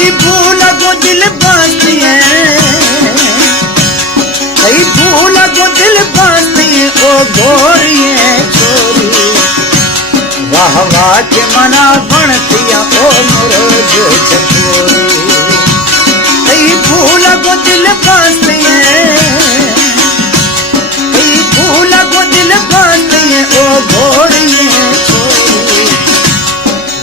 कई भूल गो दिल बांधती है, कई भूल गो दिल बांधती है ओ गोरी है छोरी। वाह वाह के मना बनतिया ओ मुरज चकोरी। कई भूल गो दिल बांधती है, कई भूल गो दिल बांधती है ओ गोरी है छोरी।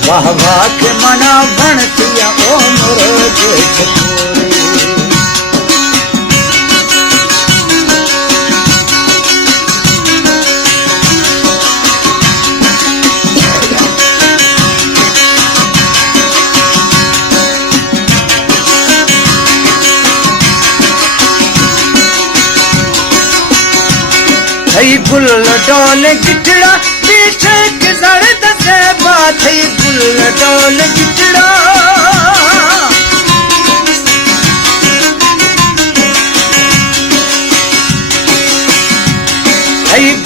वाह वाह के मना बनतिया ओ मुरज चकोरी। गुल डोल गिटड़ा पीछे के जड़ दसे बात है। गुल डोल गिटड़ा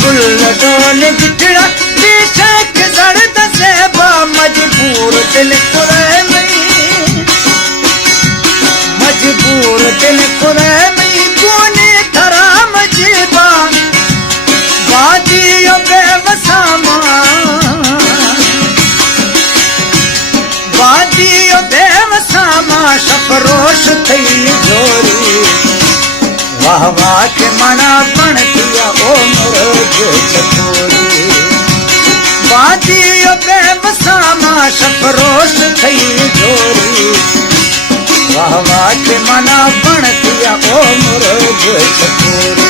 गुल डोल गिटड़ा पीछे के जड़ दसे बा। मजबूर दिल कुरे नहीं, मजबूर दिल कुरे नहीं कोने धरा मजबा। बादियो बेवसामा, बादियो बेवसामा सफरोश थई जोरी। वाह वाह के मना बनतिया ओ मुरज चकोरी। बादियो बेवसामा सफरोश थई जोरी। वाह वाह के मना बनतिया ओ मुरज चकोरी।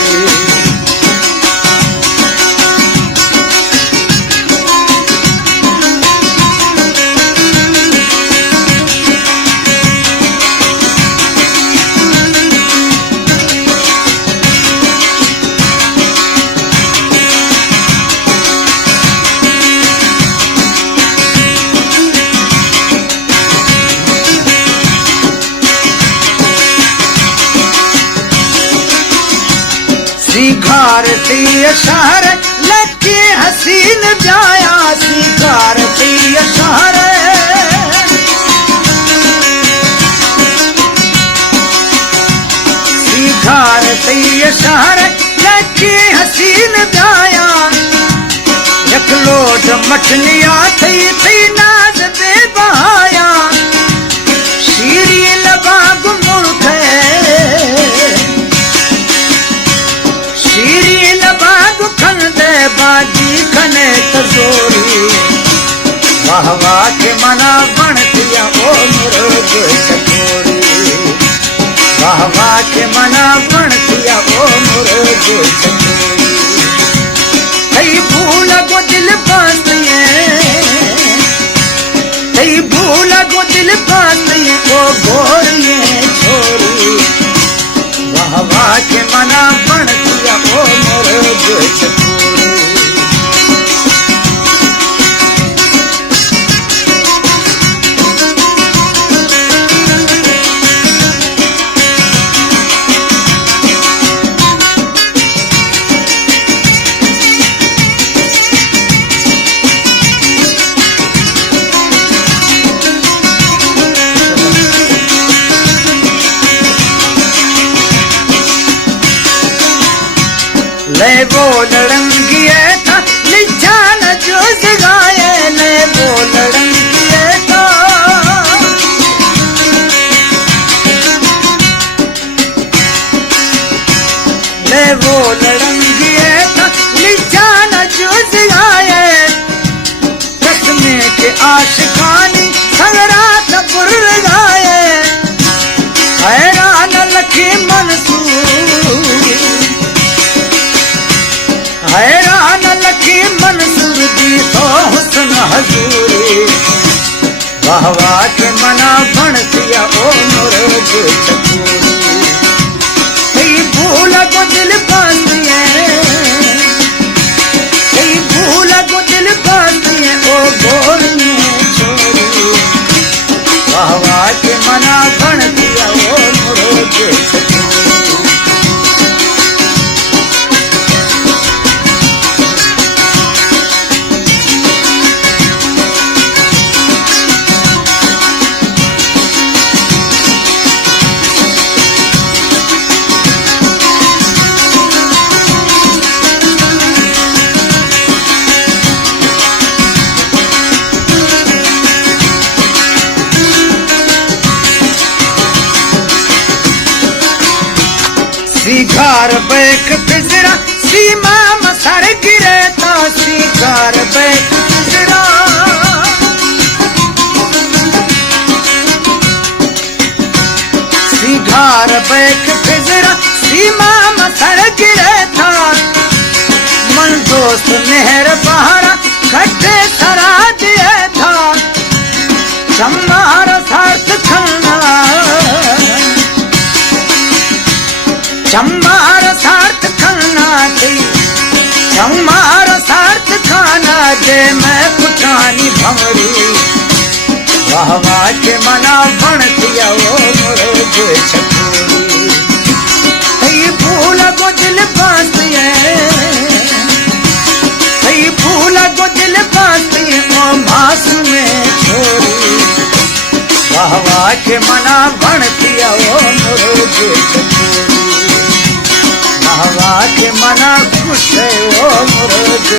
सिखारती शहर लकी हसीन जाया। सिखारती शहर सिखारती शहर लकी हसीन जाया। एक लोट मछलियां थी थी नाज दे बहाया। शीरी लगा गुमुड़ बाजी खने तजोरी। वाह वाह के मना बनतिया ओ मुरज चकोरी। वाह वाह के मना बनतिया ओ मुरज चकोरी। कई भूल गो दिल बांधती है, कई भूल गो दिल बांधती है ओ गोरी है छोरी। वाह वाह के मना बनतिया ओ मुरज चकोरी। ले वो लड़ंगिए था निशान जो जगाए। ले वो लड़ंगिए था, ले वो लड़ंगिए था निशान जो जगाए। चश्मे के आशिकानी संगरात पुर गाए। हैरान लखी मंसूर, हैरान लखी मंसूर दी तो हुस्न हजूरी। वाह वाह के मना बनतिया ओ मुरज चकोरी। कई भूल गो दिल बांधती है, कई भूल गो दिल बांधती है ओ गोरी छोरी। वाह वाह के मना बनतिया ओ मुरज चकोरी। शिकार बैक पिजरा सीमा मसर गिरे ता शिकार बैक पिजरा शिकार बैक पिजरा सीमा मसर गिरे था मन दोस्त मेहर बहारा खट्टे सरा दिए था चम्मार सार्थ खन्ना चम्मार सार्थ खाना थी चम्मार सार्थ खाना जे मैं पुठानी भमरी वाह वाह के मना बन दिया वो मुर्गे छठोरी फूल को दिल बांधिए फूल को दिल बांधिए ओ मास में छोरी वाह वाह के मना बन दिया वो मुर्गे छठोरी हवा के मना खुश है वो मुर्गे